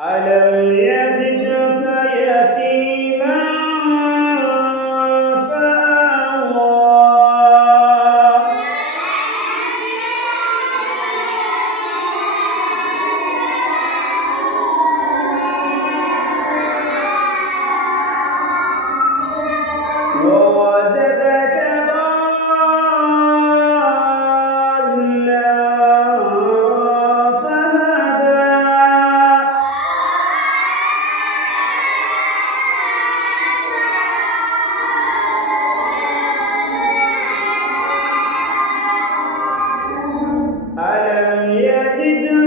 ألم يجدك Imagine